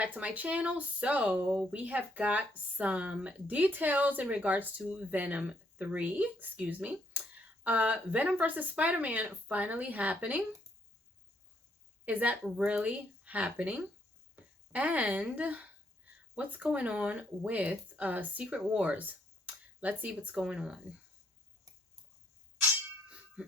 back to my channel. So we have got some details in regards to Venom 3, excuse me. Venom vs. Spider-Man finally happening. Is that really happening? And what's going on with Secret Wars? Let's see what's going on.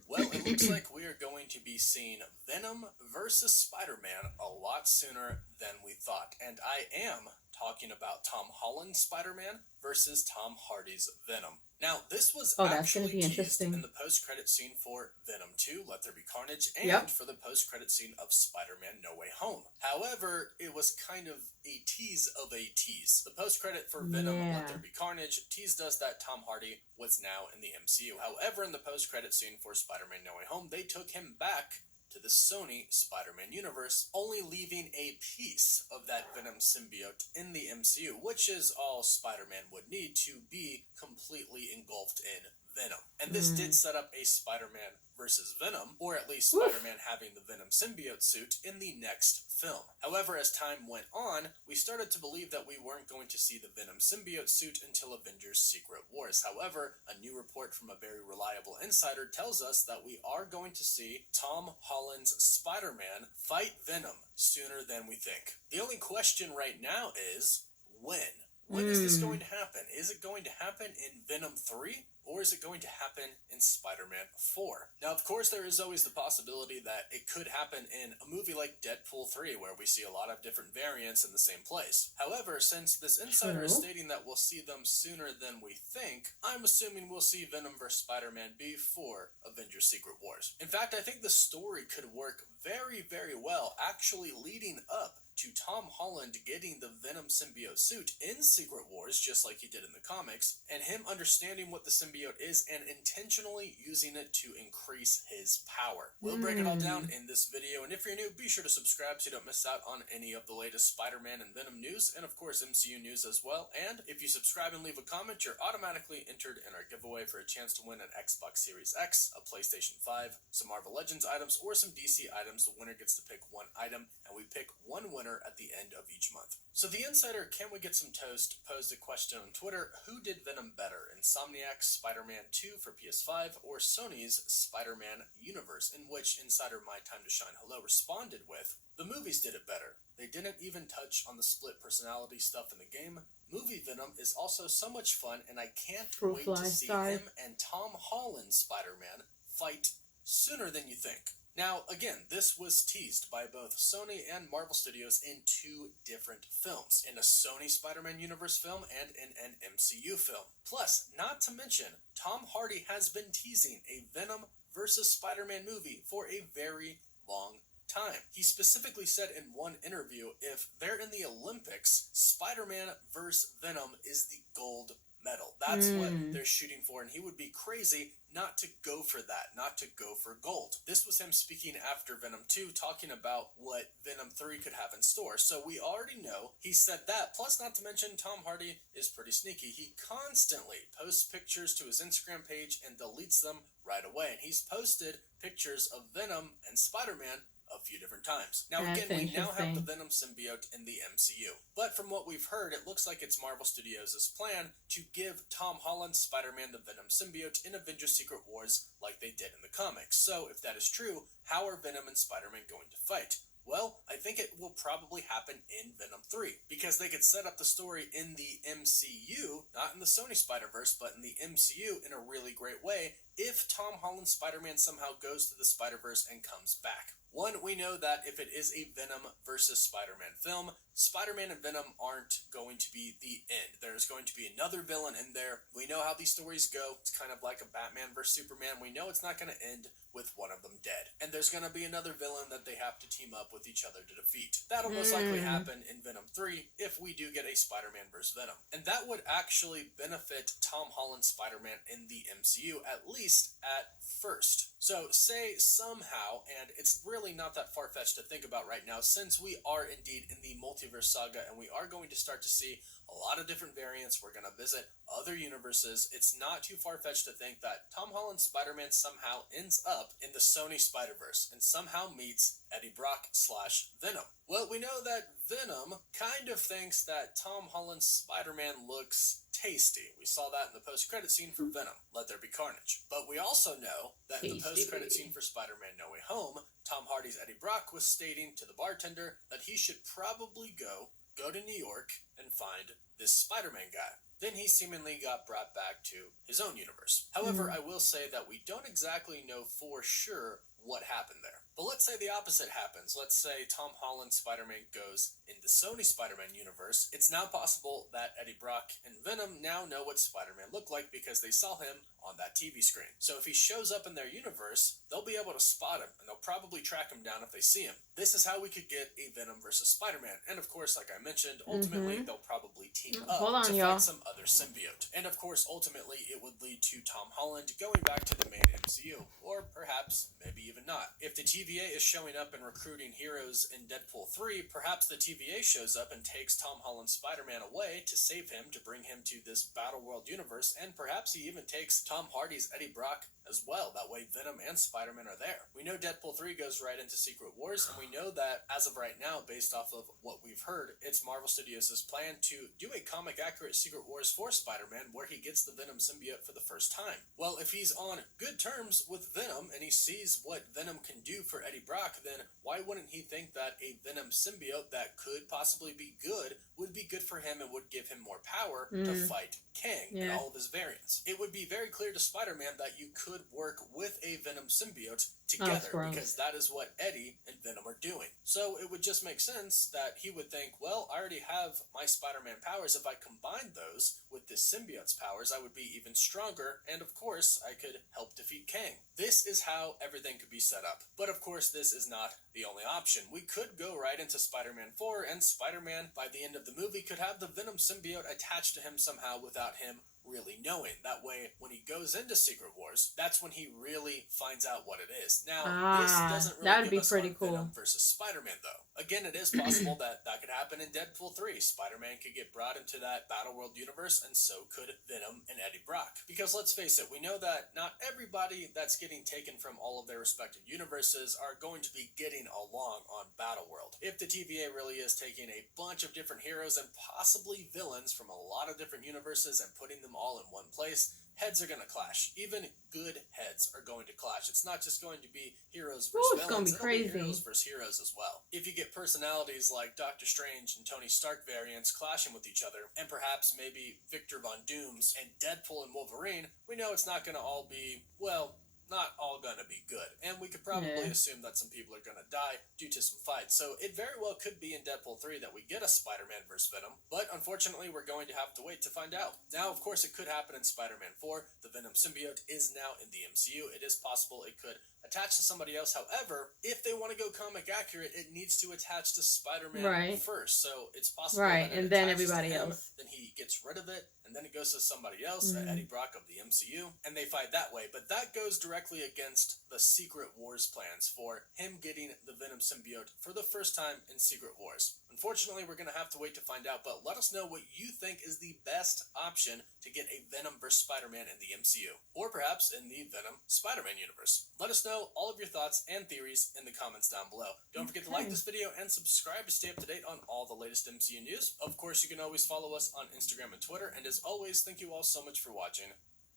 Well, it looks like we are going to be seeing Venom vs. Spider-Man a lot sooner than we thought. And I am talking about Tom Holland's Spider-Man versus Tom Hardy's Venom. Now, this was actually teased in the post-credit scene for Venom 2, Let There Be Carnage, and for the post-credit scene of Spider-Man No Way Home. However, it was kind of a tease of a tease. The post-credit for Venom Let There Be Carnage teased us that Tom Hardy was now in the MCU. However, in the post-credit scene for Spider-Man No Way Home, they took him back to the Sony Spider-Man universe, only leaving a piece of that Venom symbiote in the MCU, which is all Spider-Man would need to be completely engulfed in Venom. And this did set up a Spider-Man versus Venom, or at least Spider-Man having the Venom symbiote suit in the next film. However, as time went on, we started to believe that we weren't going to see the Venom symbiote suit until Avengers Secret Wars. However, a new report from a very reliable insider tells us that we are going to see Tom Holland's Spider-Man fight Venom sooner than we think. The only question right now is, when? When is this going to happen? Is it going to happen in Venom 3? Or is it going to happen in Spider-Man 4? Now, of course, there is always the possibility that it could happen in a movie like Deadpool 3, where we see a lot of different variants in the same place. However, since this insider is stating that we'll see them sooner than we think, I'm assuming we'll see Venom vs. Spider-Man before Avengers Secret Wars. In fact, I think the story could work very, very well, actually leading up to Tom Holland getting the Venom symbiote suit in Secret Wars, just like he did in the comics, and him understanding what the symbiote is and intentionally using it to increase his power. We'll break it all down in this video, and if you're new, be sure to subscribe so you don't miss out on any of the latest Spider-Man and Venom news, and of course MCU news as well. And if you subscribe and leave a comment, you're automatically entered in our giveaway for a chance to win an Xbox Series X, a PlayStation 5, some Marvel Legends items, or some DC items. The winner gets to pick one item, and we pick one winner at the end of each month. So the insider, Can We Get Some Toast, posed a question on Twitter: who did Venom better, Insomniac's Spider-Man 2 for PS5 or Sony's Spider-Man universe? In which insider My Time to Shine Hello responded with, the movies did it better. They didn't even touch on the split personality stuff in the game. Movie Venom is also so much fun, and I can't wait to see him and Tom Holland's Spider-Man fight sooner than you think. Now, again, this was teased by both Sony and Marvel Studios in two different films, in a Sony Spider-Man universe film and in an MCU film. Plus, not to mention, Tom Hardy has been teasing a Venom vs. Spider-Man movie for a very long time. He specifically said in one interview, if they're in the Olympics, Spider-Man vs. Venom is the gold medal. That's what they're shooting for, and he would be crazy not to go for that, not to go for gold. This was him speaking after Venom 2, talking about what Venom 3 could have in store. So we already know he said that. Plus, not to mention, Tom Hardy is pretty sneaky. He constantly posts pictures to his Instagram page and deletes them right away. And he's posted pictures of Venom and Spider-Man a few different times. Now, again, we now have the Venom symbiote in the MCU. But from what we've heard, it looks like it's Marvel Studios' plan to give Tom Holland's Spider-Man the Venom symbiote in Avengers Secret Wars like they did in the comics. So, if that is true, how are Venom and Spider-Man going to fight? Well, I think it will probably happen in Venom 3, because they could set up the story in the MCU, not in the Sony Spider-Verse, but in the MCU in a really great way, if Tom Holland's Spider-Man somehow goes to the Spider-Verse and comes back. One, we know that if it is a Venom vs. Spider-Man film, Spider-Man and Venom aren't going to be the end. There's going to be another villain in there. We know how these stories go. It's kind of like a Batman vs. Superman. We know it's not going to end with one of them dead. And there's going to be another villain that they have to team up with each other to defeat. That'll most likely happen in Venom 3 if we do get a Spider-Man vs. Venom. And that would actually benefit Tom Holland's Spider-Man in the MCU, at least at first. So say somehow, and it's really not that far-fetched to think about right now, since we are indeed in the multiverse saga and we are going to start to see a lot of different variants. We're going to visit other universes. It's not too far-fetched to think that Tom Holland's Spider-Man somehow ends up in the Sony Spider-Verse and somehow meets Eddie Brock slash Venom. Well, we know that Venom kind of thinks that Tom Holland's Spider-Man looks tasty. We saw that in the post-credit scene for Venom, Let There Be Carnage. But we also know that in the post-credit scene for Spider-Man No Way Home, Tom Hardy's Eddie Brock was stating to the bartender that he should probably go to New York and find this Spider-Man guy. Then he seemingly got brought back to his own universe. However, I will say that we don't exactly know for sure what happened there. But let's say the opposite happens. Let's say Tom Holland's Spider-Man goes in the Sony Spider-Man universe. It's now possible that Eddie Brock and Venom now know what Spider-Man looked like because they saw him on that TV screen. So if he shows up in their universe, they'll be able to spot him, and they'll probably track him down if they see him. This is how we could get a Venom versus Spider-Man. And of course, like I mentioned, ultimately they'll probably team up to fight some other symbiote. And of course, ultimately it would lead to Tom Holland going back to the main MCU, or perhaps maybe even not. If the TVA is showing up and recruiting heroes in Deadpool 3, perhaps the TVA shows up and takes Tom Holland's Spider-Man away to save him, to bring him to this Battle World universe, and perhaps he even takes Tom Hardy's Eddie Brock as well. That way Venom and Spider-Man are there. We know Deadpool 3 goes right into Secret Wars, and we know that as of right now, based off of what we've heard, it's Marvel Studios' plan to do a comic-accurate Secret Wars for Spider-Man where he gets the Venom symbiote for the first time. Well, if he's on good terms with Venom and he sees what Venom can do for Eddie Brock, then why wouldn't he think that a Venom symbiote that could possibly be good would be good for him and would give him more power to fight Kang and all of his variants? It would be very clear to Spider-Man that you could work with a Venom symbiote together, because that is what Eddie and Venom are doing. So it would just make sense that he would think, well, I already have my Spider-Man powers. If I combine those with this symbiote's powers, I would be even stronger, and of course, I could help defeat Kang. This is how everything could be set up. But of course, this is not the only option. We could go right into Spider-Man 4, and Spider-Man, by the end of the movie, could have the Venom symbiote attached to him somehow without him really knowing. That way, when he goes into Secret Wars, that's when he really finds out what it is. Now, this doesn't really give us on Venom versus Spider-Man, though. Again, it is possible that that could happen in Deadpool 3. Spider-Man could get brought into that Battle World universe, and so could Venom and Eddie Brock. Because let's face it, we know that not everybody that's getting taken from all of their respective universes are going to be getting along on Battle World. If the TVA really is taking a bunch of different heroes and possibly villains from a lot of different universes and putting them all in one place, heads are going to clash. Even good heads are going to clash. It's not just going to be heroes versus villains. It'll be heroes versus heroes as well. If you get personalities like Doctor Strange and Tony Stark variants clashing with each other, and perhaps maybe Victor Von Dooms and Deadpool and Wolverine, we know it's not going to all be, well, not all gonna be good. And we could probably assume that some people are gonna die due to some fights. So it very well could be in Deadpool 3 that we get a Spider-Man vs. Venom, but unfortunately we're going to have to wait to find out. Now, of course, it could happen in Spider-Man 4. The Venom symbiote is now in the MCU. It is possible it could attach to somebody else. However, if they want to go comic accurate, it needs to attach to Spider-Man first. So it's possible that and then everybody else. Then he gets rid of it, and then it goes to somebody else, Eddie Brock of the MCU, and they fight that way. But that goes directly against the Secret Wars plans for him getting the Venom symbiote for the first time in Secret Wars. Unfortunately, we're going to have to wait to find out, but let us know what you think is the best option to get a Venom vs. Spider-Man in the MCU, or perhaps in the Venom Spider-Man universe. Let us know all of your thoughts and theories in the comments down below. Don't forget to like this video and subscribe to stay up to date on all the latest MCU news. Of course, you can always follow us on Instagram and Twitter, and as always, thank you all so much for watching.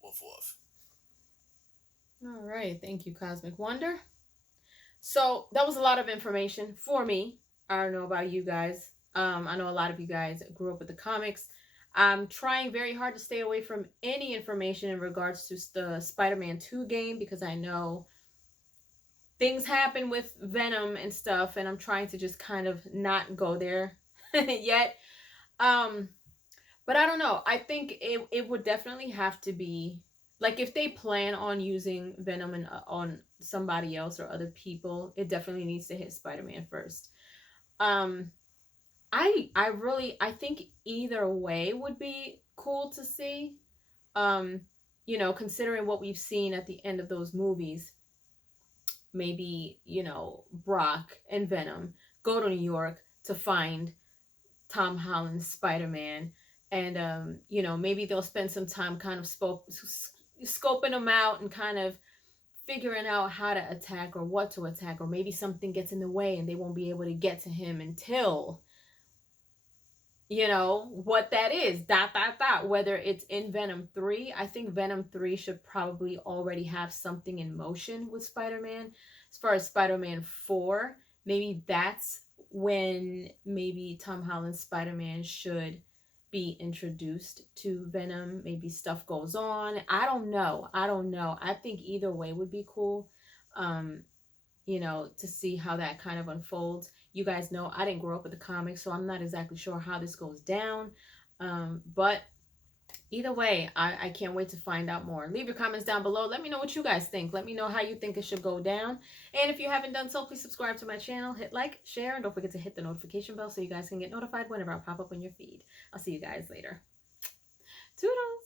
Woof woof. All right, thank you, Cosmic Wonder. So that was a lot of information for me. I don't know about you guys. I know a lot of you guys grew up with the comics. I'm trying very hard to stay away from any information in regards to the Spider-Man 2 game, because I know things happen with Venom and stuff, and I'm trying to just kind of not go there yet. But I don't know. I think it would definitely have to be, like, if they plan on using Venom on somebody else or other people, it definitely needs to hit Spider-Man first. I think either way would be cool to see. You know, considering what we've seen at the end of those movies, maybe, you know, Brock and Venom go to New York to find Tom Holland's Spider-Man. And you know, maybe they'll spend some time kind of scoping them out and kind of figuring out how to attack or what to attack, or maybe something gets in the way and they won't be able to get to him until, you know, what that is, whether it's in Venom 3. I think Venom 3 should probably already have something in motion with Spider-Man. As far as Spider-Man 4, maybe that's when maybe Tom Holland's Spider-Man should be introduced to Venom. Maybe stuff goes on. I don't know. I think either way would be cool. Um, you know, to see how that kind of unfolds. You guys know I didn't grow up with the comics, so I'm not exactly sure how this goes down. But either way, I can't wait to find out more. Leave your comments down below. Let me know what you guys think. Let me know how you think it should go down. And if you haven't done so, please subscribe to my channel, hit like, share, and don't forget to hit the notification bell so you guys can get notified whenever I pop up on your feed. I'll see you guys later. Toodles!